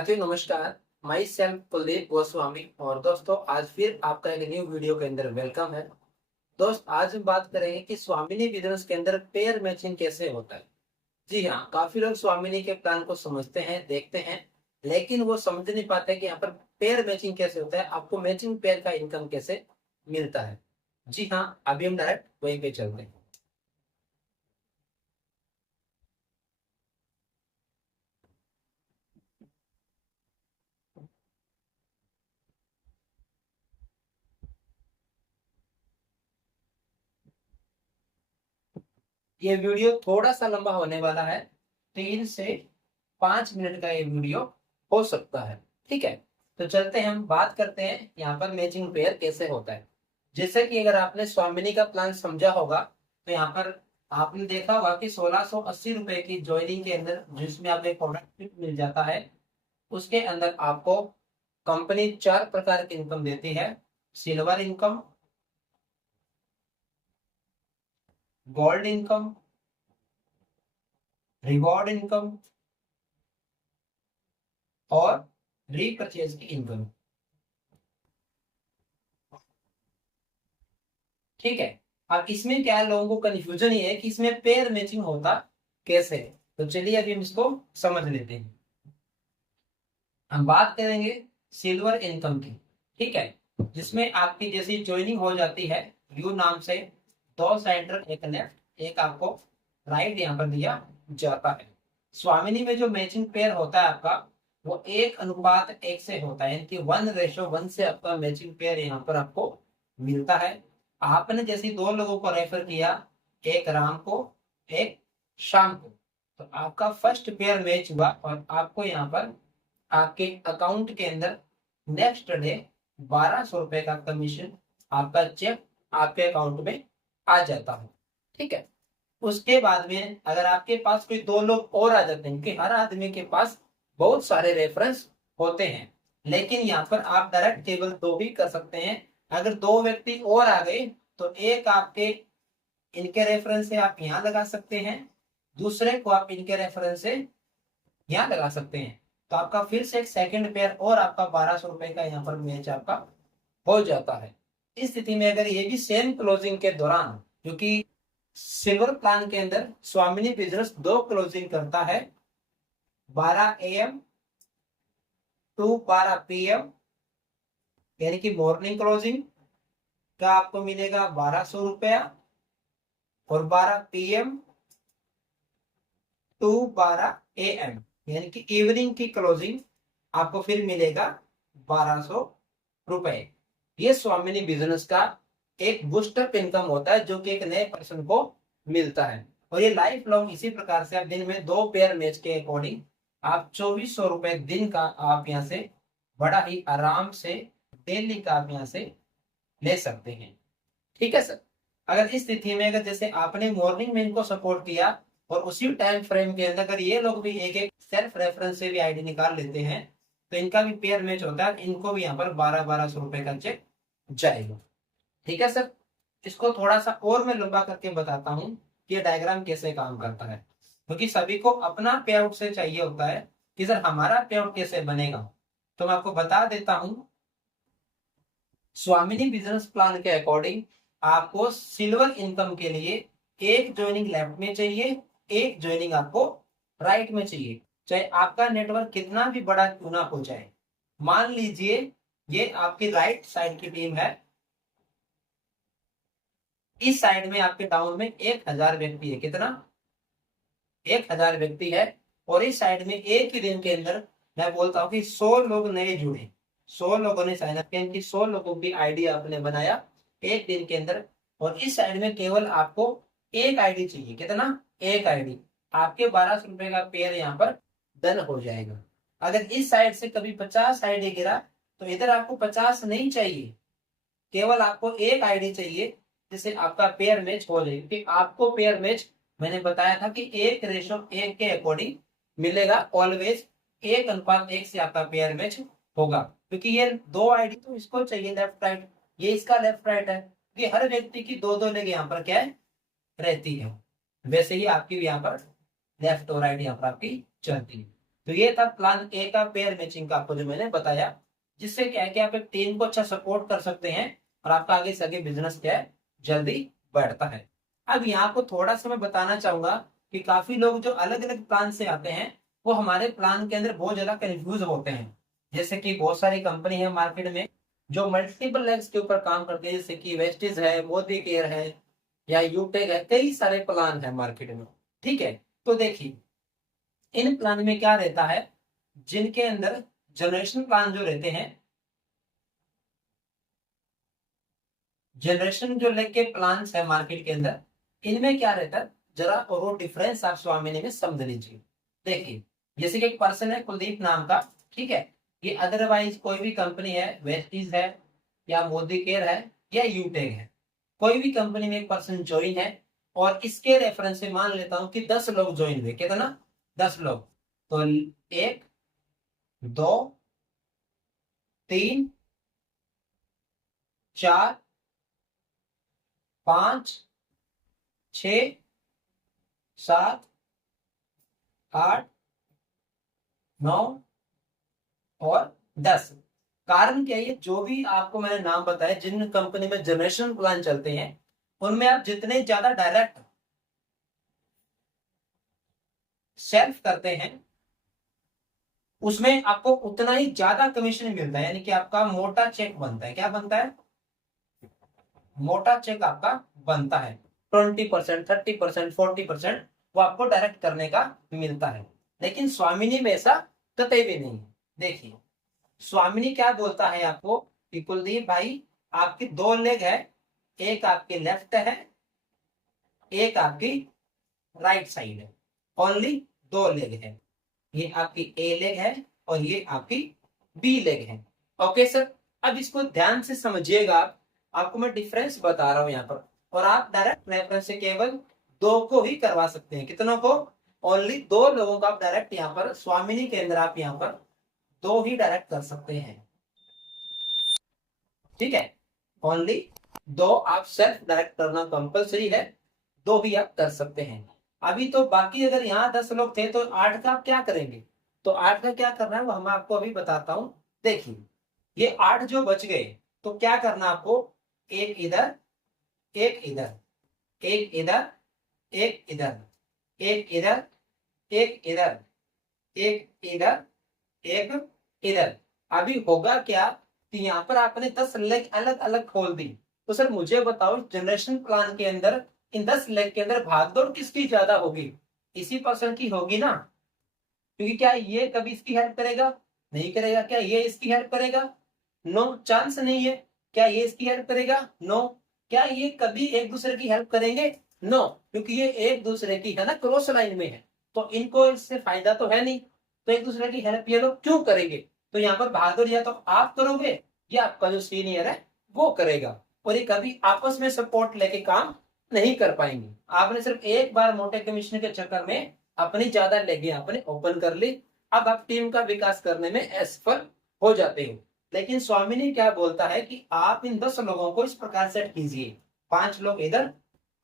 साथियों नमस्कार। My self Kuldeep Goswami और दोस्तों आज फिर आपका एक न्यू वीडियो के अंदर वेलकम है। दोस्त आज हम बात करेंगे कि स्वामिनी बिजनेस के अंदर पेयर मैचिंग कैसे होता है। जी हाँ, काफी लोग स्वामिनी के प्लान को समझते हैं, देखते हैं, लेकिन वो समझ नहीं पाते कि यहाँ पर पेयर मैचिंग कैसे होता है, आपको मैचिंग पेयर का इनकम कैसे मिलता है। जी हाँ, अभी हम डायरेक्ट वहीं पे चलते हैं। ये वीडियो थोड़ा सा लंबा होने वाला है, 3 से 5 मिनट का ये वीडियो हो सकता है। ठीक है, तो चलते हैं, हम बात करते हैं यहाँ पर मैचिंग पेयर कैसे होता है। जैसे कि अगर आपने स्वामिनी का प्लान समझा होगा तो यहाँ पर आपने देखा होगा कि 1680 रुपए की ज्वाइनिंग के अंदर जिसमें आपको प्रोडक्ट मिल जाता है, उसके अंदर आपको कंपनी 4 प्रकार की इनकम देती है। Silver income, gold income, reward income और रीपरचेज की इनकम। ठीक है, अब इसमें क्या है, लोगों को कंफ्यूजन ये है कि इसमें पेयर मैचिंग होता कैसे है। तो चलिए अभी हम इसको समझ लेते हैं। हम बात करेंगे सिल्वर इनकम की। ठीक है, जिसमें आपकी जैसी ज्वाइनिंग हो जाती है यू नाम से, 2 सेंटर, एक लेफ्ट एक आपको राइट यहाँ पर दिया जाता है। स्वामिनी में जो मैचिंग पेयर होता है आपका, वो 1:1 से होता है, यानी कि 1:1 से आपका मैचिंग पेयर यहाँ पर आपको मिलता है। आपने जैसे 2 लोगों को रेफर किया, एक राम को एक शाम को, तो आपका फर्स्ट पेयर मैच हुआ और आपको यहाँ पर आपके अकाउंट के अंदर नेक्स्ट डे 1200 रुपए का कमीशन, आपका चेक आपके अकाउंट में आ जाता है। ठीक है, उसके बाद में अगर आपके पास कोई 2 लोग और आ जाते हैं, कि हर आदमी के पास बहुत सारे रेफरेंस होते हैं, लेकिन यहाँ पर आप डायरेक्ट केवल 2 ही कर सकते हैं। अगर 2 व्यक्ति और आ गए तो एक आपके इनके रेफरेंस से आप यहाँ लगा सकते हैं, दूसरे को आप इनके रेफरेंस से यहाँ लगा सकते हैं। तो आपका फिर से एक सेकंड पेयर और आपका 1200 रुपए का यहाँ पर मैच आपका हो जाता है। इस स्थिति में अगर ये भी सेम क्लोजिंग के दौरान, क्योंकि सिल्वर प्लान के अंदर स्वामिनी बिजनेस 2 क्लोजिंग करता है, 12 AM टू 12 PM, यानी कि मॉर्निंग क्लोजिंग का आपको मिलेगा 1200 रुपया, और 12 PM टू 12 AM यानी कि इवनिंग की क्लोजिंग आपको फिर मिलेगा 1200 रुपए। ये स्वामिनी बिजनेस का एक बूस्टअप इनकम होता है जो कि एक नए पर्सन को मिलता है, और ये लाइफ लॉन्ग इसी प्रकार से आप दिन में 2 पेयर मैच के अकॉर्डिंग आप 2400 रुपए दिन का आप यहाँ से बड़ा ही आराम से डेली का आप यहाँ से ले सकते हैं। ठीक है सर, अगर इस स्थिति में अगर जैसे आपने मॉर्निंग में इनको सपोर्ट किया और उसी टाइम फ्रेम के अंदर अगर ये लोग भी एक एक सेल्फ रेफरेंस से भी आईडी निकाल लेते हैं, तो इनका भी पेयर मैच होता है, इनको भी यहाँ पर 1200 का चेक जाएगा। ठीक है सर, इसको थोड़ा सा और मैं लंबा करके बताता हूँ कि ये डायग्राम कैसे काम करता है, क्योंकि सभी को अपना पे आउट से चाहिए होता है कि सर हमारा पे आउट कैसे बनेगा। तो मैं आपको बता देता हूँ, स्वामिनी बिजनेस प्लान के अकॉर्डिंग आपको सिल्वर इनकम के लिए एक ज्वाइनिंग लेफ्ट में चाहिए, एक ज्वाइनिंग आपको राइट में चाहिए, चाहे आपका नेटवर्क कितना भी बड़ा क्यों ना हो जाए। मान लीजिए ये आपकी राइट साइड की टीम है, इस साइड में आपके टाउन में 1000 व्यक्ति है, कितना, 1000 व्यक्ति है, और इस साइड में एक ही दिन के अंदर मैं बोलता हूँ कि 100 लोग नए जुड़े, 100 लोगों ने साइन अप किया, इनकी 100 लोगों की आईडी आपने बनाया एक दिन के अंदर, और इस साइड में केवल आपको एक आईडी चाहिए, कितना, एक आईडी, आपके 1200 रुपए का पेयर यहाँ पर डन हो जाएगा। अगर इस साइड से कभी 50 आईडी गिरा तो इधर आपको 50 नहीं चाहिए, केवल आपको एक आईडी चाहिए जिससे आपका पेयर मैच हो जाए, क्योंकि आपको पेयर मैच मैंने बताया था कि 1:1 के अकॉर्डिंग मिलेगा, ऑलवेज 1:1 से आपका पेयर मैच होगा, क्योंकि ये 2 आईडी तो इसको चाहिए लेफ्ट राइट, ये इसका लेफ्ट राइट है, कि हर व्यक्ति की 2-2 लेग यहाँ पर क्या है रहती है, वैसे ही आपकी भी यहाँ पर लेफ्ट और राइट यहाँ पर आपकी चलती है। तो ये था प्लान ए का पेयर मैचिंग का आपको जो मैंने बताया, जिससे क्या है कि आप एक टीम को अच्छा सपोर्ट कर सकते हैं और आपका आगे से आगे बिजनेस क्या है जल्दी बढ़ता है। अब यहाँ को थोड़ा सा मैं बताना चाहूंगा कि काफी लोग जो अलग अलग प्लान से आते हैं वो हमारे प्लान के अंदर बहुत ज्यादा कंफ्यूज होते हैं। जैसे कि बहुत सारी कंपनी है मार्केट में जो मल्टीपल लेग्स के ऊपर काम करती है, जैसे कि वेस्टिज है, मोदी केयर है या यूटेक है, कई सारे प्लान है मार्केट में। ठीक है, तो देखिए इन प्लान में क्या रहता है, जिनके अंदर जनरेशन प्लान जो रहते हैं, जनरेशन जो लेके प्लान्स है मार्केट के अंदर, इनमें क्या रहता है जरा और वो डिफरेंस आप स्वामिनी में समझ लीजिए। देखिए जैसे कि एक पर्सन है कुलदीप नाम का, ठीक है, ये अदरवाइज कोई भी कंपनी है, वेस्टीज है या मोदी केयर है या यूटेक है, कोई भी कंपनी में एक पर्सन ज्वाइन है और इसके रेफरेंस से मान लेता हूं कि 10 लोग ज्वाइन हुए, कितना 10 लोग, तो 1 2 3 4 5 6 7 8 9 और 10। कारण क्या है, ये जो भी आपको मैंने नाम बताया जिन कंपनी में जनरेशन प्लान चलते हैं उनमें आप जितने ज्यादा डायरेक्ट सेल्फ करते हैं उसमें आपको उतना ही ज्यादा कमीशन मिलता है, यानी कि आपका मोटा चेक बनता है। क्या बनता है? मोटा चेक आपका बनता है। 20%, 30%, 40% वो आपको डायरेक्ट करने का मिलता है। लेकिन स्वामिनी में ऐसा कतई भी नहीं है। देखिए स्वामिनी क्या बोलता है आपको कि कुलदीप भाई आपकी 2 लेग है, एक आपके लेफ्ट है, एक आपकी राइट साइड है, ओनली 2 लेग है। ये आपकी ए लेग है और ये आपकी बी लेग है। ओके सर, अब इसको ध्यान से समझिएगा आप, आपको मैं डिफरेंस बता रहा हूं यहाँ पर, और आप डायरेक्ट रेफरेंस से केवल 2 को ही करवा सकते हैं। कितनों को? ओनली 2 लोगों का आप डायरेक्ट यहाँ पर स्वामिनी के अंदर आप यहाँ पर 2 ही डायरेक्ट कर सकते हैं। ठीक है, ओनली 2 आप सेल्फ डायरेक्ट करना कंपलसरी है, 2 ही आप कर सकते हैं। अभी तो बाकी अगर यहाँ 10 लोग थे तो 8 का आप क्या करेंगे? तो 8 का क्या करना है वो हम आपको अभी बताता हूं। देखिए ये 8 जो बच गए तो क्या करना आपको, एक इधर, एक इधर, एक इधर, एक इधर, एक इधर, एक इधर, एक इधर, एक इधर। अभी होगा क्या कि यहाँ पर आपने 10 लेग अलग अलग खोल दी, तो सर मुझे बताओ जनरेशन प्लान के अंदर इन 10 लेग के अंदर भागदौड़ किसकी ज्यादा होगी? इसी पर्सन की होगी ना, क्योंकि क्या ये कभी इसकी हेल्प करेगा? नहीं करेगा। क्या ये इसकी हेल्प करेगा? नो, चांस नहीं है। क्या ये इसकी हेल्प करेगा? नो। क्या ये कभी एक दूसरे की हेल्प करेंगे? नो, क्योंकि ये एक दूसरे की है ना क्रॉस लाइन में है, तो इनको इससे फायदा तो है नहीं, तो एक दूसरे की हेल्प ये लोग क्यों करेंगे? तो यहाँ पर बहादुर या तो आप करोगे या आपका जो सीनियर है वो करेगा, और ये कभी आपस में सपोर्ट लेके काम नहीं कर पाएंगे। आपने सिर्फ एक बार मोटे कमीशन के चक्कर में अपनी ज्यादा लेगे आपने ओपन कर ली, अब आप टीम का विकास करने में असफल हो जाते हो। लेकिन स्वामिनी क्या बोलता है कि आप इन 10 लोगों को इस प्रकार सेट कीजिए, 5 लोग इधर,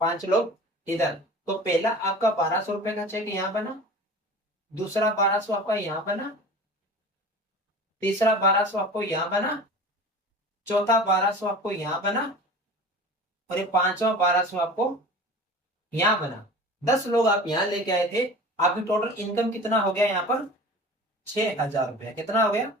5 लोग इधर। तो पहला आपका 1200 रुपए का चेक यहाँ बना, दूसरा 1200 आपका यहाँ बना, तीसरा 1200 आपको यहाँ बना, चौथा 1200 आपको यहाँ बना, और ये 5वां 1200 आपको यहाँ बना। 10 लोग आप यहाँ लेके आए थे, आपकी टोटल इनकम कितना हो गया यहाँ पर? 6,000 रुपया। कितना हो गया?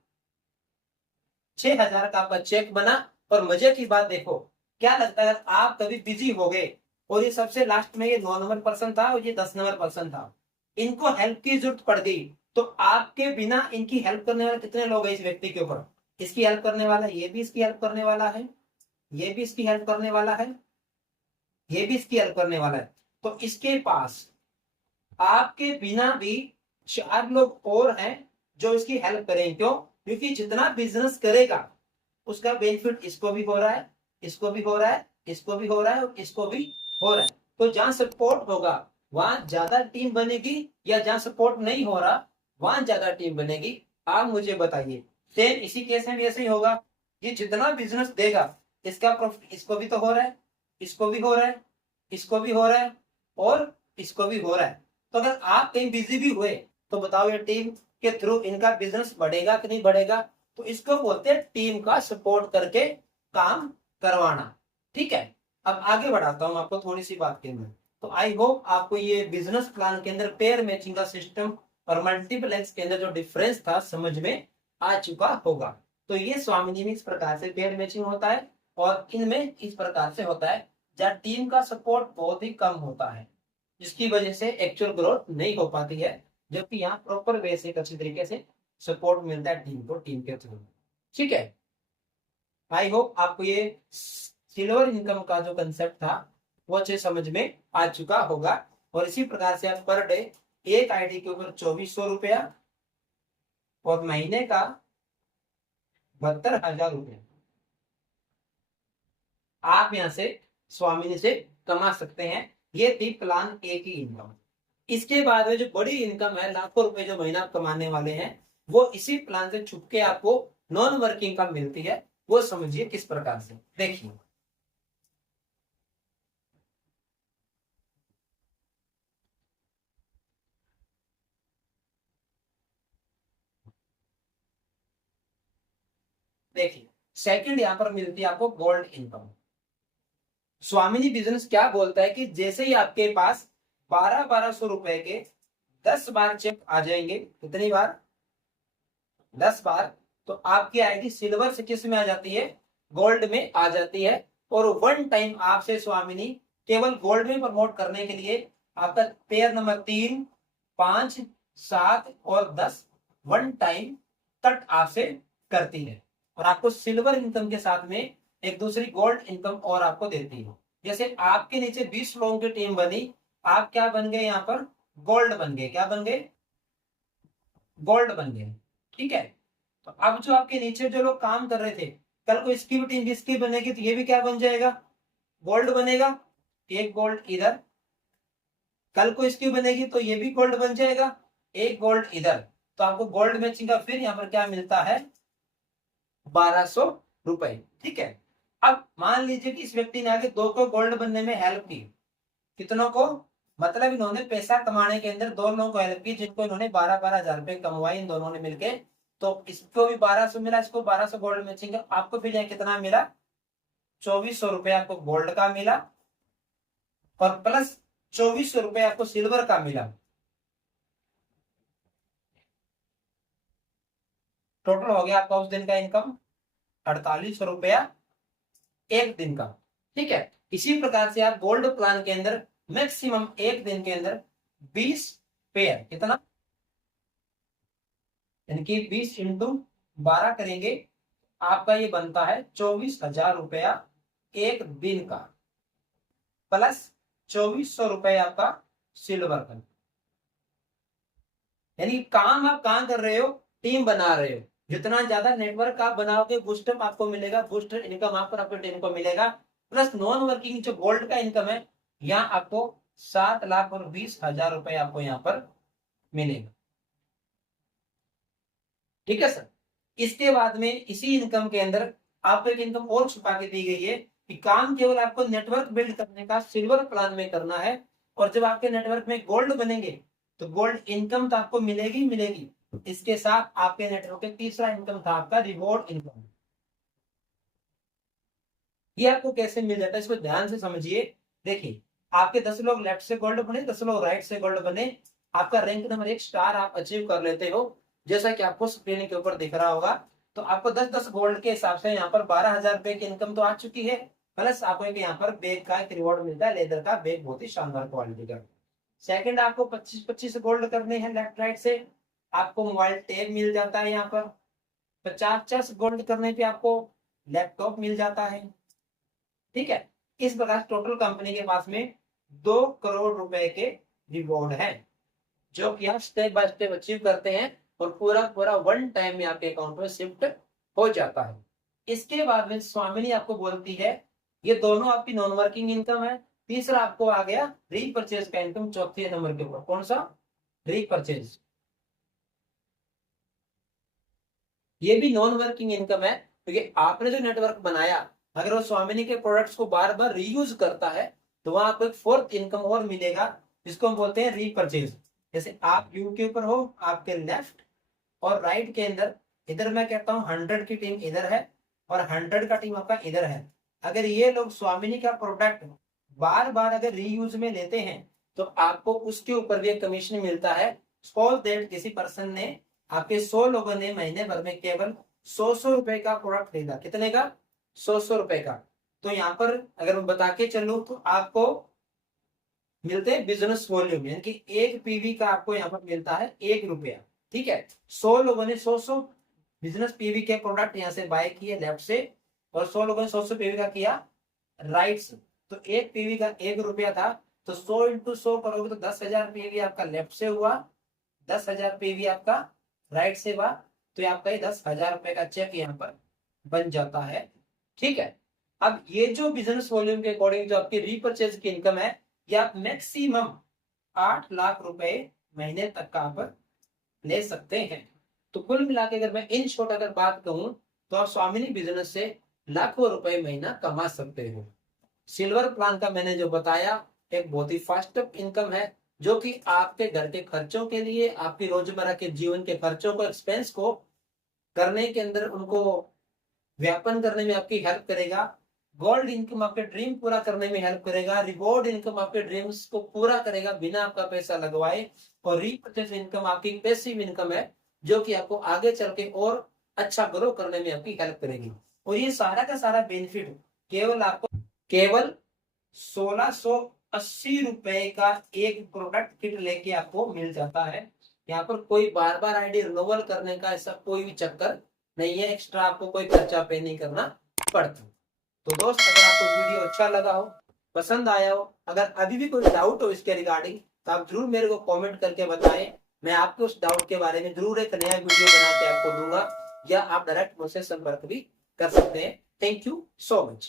6,000 का आपका चेक बना। और मजे की बात देखो, क्या लगता है आप कभी बिजी हो गए और ये सबसे लास्ट में ये 9 नंबर पर्सन था और ये 10 नंबर पर्सन था, इनको हेल्प की जरूरत पड़ गई, तो आपके बिना इनकी हेल्प करने वाले कितने लोग हैं इस व्यक्ति के ऊपर? इसकी हेल्प करने वाला, ये भी इसकी हेल्प करने वाला है, ये भी इसकी हेल्प करने वाला है, ये भी इसकी हेल्प करने वाला है। तो इसके पास आपके बिना भी 4 लोग और हैं जो इसकी हेल्प करें। क्यों? क्योंकि जितना बिजनेस करेगा उसका बेनिफिट इसको भी हो रहा है, इसको भी हो रहा है, इसको भी हो रहा है और इसको भी हो रहा है। तो जहां सपोर्ट होगा वहां ज्यादा टीम बनेगी, या जहां सपोर्ट नहीं हो रहा वहां ज्यादा टीम बनेगी? आप मुझे बताइए। सेम इसी केस में भी ऐसे ही होगा, ये जितना बिजनेस देगा इसका प्रॉफिट इसको भी तो हो रहा है, इसको भी हो रहा है, इसको भी हो रहा है और इसको भी हो रहा है। तो अगर आप कहीं बिजी भी हुए तो बताओ ये टीम के थ्रू इनका बिजनेस बढ़ेगा कि नहीं बढ़ेगा, तो इसको बोलते हैं टीम का सपोर्ट करके काम करवाना। ठीक है, अब आगे बढ़ाता हूं आपको थोड़ी सी बात के अंदर। तो आई होप आपको ये बिजनेस प्लान के अंदर पेयर मैचिंग का सिस्टम और मल्टीप्लेक्स के अंदर जो डिफरेंस था समझ में आ चुका होगा। तो ये स्वामिनी में इस प्रकार से पेयर मैचिंग होता है और इनमें इस प्रकार से होता है जहाँ टीम का सपोर्ट बहुत ही कम होता है, जिसकी वजह से एक्चुअल ग्रोथ नहीं हो पाती है, जबकि यहाँ प्रॉपर वे से अच्छी तरीके से सपोर्ट मिलता है टीम को, टीम के थ्रू। ठीक है, आई होप आपको ये सिल्वर इनकम का जो कंसेप्ट था वो अच्छे समझ में आ चुका होगा। और इसी प्रकार से आप पर डे एक आईडी के ऊपर 2400 रुपया और महीने का 72,000 रुपया आप यहां से स्वामिनी से कमा सकते हैं। ये थी प्लान ए की इनकम। इसके बाद में जो बड़ी इनकम है, लाखों रुपए जो महीना आप कमाने वाले हैं, वो इसी प्लान से छुप के आपको नॉन वर्किंग का मिलती है। वो समझिए किस प्रकार से, देखिए देखिए सेकंड यहां पर मिलती है आपको गोल्ड इनकम। स्वामिनी बिजनेस क्या बोलता है कि जैसे ही आपके पास 1200 रुपए के 10 बार चेक आ जाएंगे, कितनी बार, 10 बार, तो आपकी आईडी सिल्वर से किस में आ जाती है, गोल्ड में आ जाती है। और वन टाइम आपसे स्वामिनी केवल गोल्ड में प्रमोट करने के लिए आपका पेयर नंबर 3, 5, 7 और 10 वन टाइम कट आपसे करती है और आपको सिल्वर इनकम के साथ में एक दूसरी गोल्ड इनकम और आपको देती है। जैसे आपके नीचे 20 लोगों की टीम बनी, आप क्या बन गए, यहाँ पर गोल्ड बन गए, क्या बन गए, गोल्ड बन गए। ठीक है, तो अब जो आपके नीचे जो लोग काम कर रहे थे, कल को इसकी भी टीम इसकी बनेगी तो ये भी क्या बन जाएगा, गोल्ड बनेगा, एक गोल्ड इधर। कल को इसकी बनेगी तो ये भी गोल्ड बन जाएगा, एक गोल्ड इधर। तो आपको गोल्ड मैचिंग का फिर यहाँ पर क्या मिलता है, 1200 रुपए। ठीक है, अब मान लीजिए कि इस व्यक्ति ने आगे 2 को गोल्ड बनने में हेल्प की, कितनों को, मतलब इन्होंने पैसा कमाने के अंदर 2 लोगों को हेल्प की, जिनको इन्होंने 12-12 हजार रुपए कमवाए इन दोनों ने मिलके। तो इसको भी 1200 मिला, इसको 1200 गोल्ड मैचिंग, आपको फिर यहाँ कितना मिला, 2400 रुपए आपको गोल्ड का मिला और प्लस 2400 रुपए आपको सिल्वर का मिला। टोटल हो गया आपका उस दिन का इनकम 4800 रुपया एक दिन का। ठीक है, इसी प्रकार से आप गोल्ड प्लान के अंदर मैक्सिमम एक दिन के अंदर 20 पेयर, कितना, यानी कि 20 इंटू 12 करेंगे, आपका ये बनता है 24,000 रुपया एक दिन का, प्लस 2400 रुपए आपका सिल्वर का। यानी काम आप कहां कर रहे हो, टीम बना रहे हो। जितना ज्यादा नेटवर्क आप बनाओगे बूस्टअप आपको मिलेगा, बूस्टर इनकम आपको आपके टीम को मिलेगा। प्लस नॉन वर्किंग जो गोल्ड का इनकम है, यहाँ आपको 7,20,000 रुपए आपको यहाँ पर मिलेगा। ठीक है सर, इसके बाद में इसी इनकम के अंदर आपको एक इनकम और छुपा के दी गई है कि काम केवल आपको नेटवर्क बिल्ड करने का सिल्वर प्लान में करना है। और जब आपके नेटवर्क में गोल्ड बनेंगे तो गोल्ड इनकम तो आपको मिलेगी मिलेगी, इसके साथ आपके नेटवर्क के तीसरा इनकम था आपका रिवॉर्ड इनकम। ये आपको कैसे मिल जाता है, इसको ध्यान से समझिए। देखिए, आपके 10 लोग लेफ्ट से गोल्ड बने, 10 लोग राइट से गोल्ड बने, आपका रैंक नंबर 1 स्टार आप अचीव कर लेते हो, जैसा कि आपको स्क्रीन के ऊपर दिख रहा होगा। तो आपको 10-10 गोल्ड के हिसाब से यहाँ पर 12,000 रुपए की इनकम तो आ चुकी है, प्लस आपको एक यहाँ पर बैग का एक रिवॉर्ड मिलता है, लेदर का बैग, बहुत ही शानदार क्वालिटी का। सेकंड, आपको 25-25 गोल्ड करने हैं लेफ्ट राइट से, आपको मोबाइल टैब मिल जाता है। यहाँ पर 50-50 गोल्ड करने पे आपको लैपटॉप मिल जाता है। ठीक है, इस प्रकार टोटल कंपनी के पास में 2 करोड़ रुपए के रिवॉर्ड है, जो कि आप स्टेप बाय स्टेप अचीव करते हैं और पूरा पूरा वन टाइम में आपके अकाउंट में शिफ्ट हो जाता है। इसके बाद में स्वामिनी आपको बोलती है, ये दोनों आपकी नॉन वर्किंग इनकम है। तीसरा आपको आ गया रीपरचेज का इनकम, चौथे नंबर के ऊपर, कौन सा, रीपरचेज। ये भी नॉन वर्किंग इनकम है, क्योंकि आपने जो नेटवर्क बनाया, अगर वो स्वामिनी के प्रोडक्ट्स को बार बार रीयूज करता है तो वहां आपको एक फोर्थ इनकम और मिलेगा, जिसको हम बोलते हैं रीपरचेज। जैसे आप यू के ऊपर हो, आपके लेफ्ट और राइट के अंदर इधर मैं कहता हूँ 100 की टीम इधर है और 100 का टीम आपका इधर है। अगर ये लोग स्वामिनी का प्रोडक्ट बार बार अगर रीयूज में लेते हैं तो आपको उसके ऊपर भी एक कमीशन मिलता है। सपोज दैट किसी पर्सन ने आपके 100 लोगों ने महीने भर में केवल 100 रुपए का प्रोडक्ट खरीदा। कितने का? 100 रुपए का। तो यहाँ पर अगर मैं बता के चलूं तो आपको मिलते हैं बिजनेस वॉल्यूम, यानी कि एक पीवी का आपको यहाँ पर मिलता है 1 रुपया। ठीक है, 100 लोगों ने 100 बिजनेस पीवी के प्रोडक्ट यहाँ से बाय किए लेफ्ट से, और 100 लोगों ने 100 पीवी का किया राइट से। तो एक पीवी का 1 रुपया था, तो 100 इंटू 100 करोगे तो 10,000 पीवी आपका लेफ्ट से हुआ, 10,000 पीवी आपका राइट से हुआ। तो ये आपका 10,000 रुपए का चेक यहाँ पर बन जाता है। ठीक है, अब ये जो बिजनेस वॉल्यूम के अकॉर्डिंग जो आपकी रीपरचेज की इनकम है, ये आप मैक्सिमम 8 लाख रुपए महीने तक का आप ले सकते हैं। तो कुल मिला के अगर मैं इन शॉर्ट अगर बात कहूं तो आप स्वामिनी बिजनेस से लाखों रुपए महीना कमा सकते हो। सिल्वर प्लान का मैंने जो बताया एक बहुत ही फास्ट इनकम है, जो कि आपके घर के खर्चों के लिए, आपकी रोजमर्रा के जीवन के खर्चों को, एक्सपेंस को करने के अंदर, उनको व्यापन करने में आपकी हेल्प करेगा। गोल्ड इनकम आपके ड्रीम पूरा करने में हेल्प करेगा। रिवॉर्ड इनकम आपके ड्रीम्स को पूरा करेगा बिना आपका पैसा लगवाए। और रीपरचेज इनकम आपकी पैसिव इनकम है, जो कि आपको आगे चल के और अच्छा ग्रो करने में आपकी हेल्प करेगी। और ये सारा का सारा बेनिफिट केवल 1680 रुपए का एक प्रोडक्ट किट लेके आपको मिल जाता है। यहाँ पर कोई बार बार आईडी रिन्यूअल करने का ऐसा कोई भी चक्कर नहीं है, एक्स्ट्रा आपको कोई खर्चा पे नहीं करना पड़ता। तो दोस्त, अगर आपको वीडियो अच्छा लगा हो, पसंद आया हो, अगर अभी भी कोई डाउट हो इसके रिगार्डिंग, तो आप जरूर मेरे को कमेंट करके बताएं। मैं आपके उस डाउट के बारे में जरूर एक नया वीडियो बना के आपको दूंगा, या आप डायरेक्ट मुझसे संपर्क भी कर सकते हैं। Thank you so much.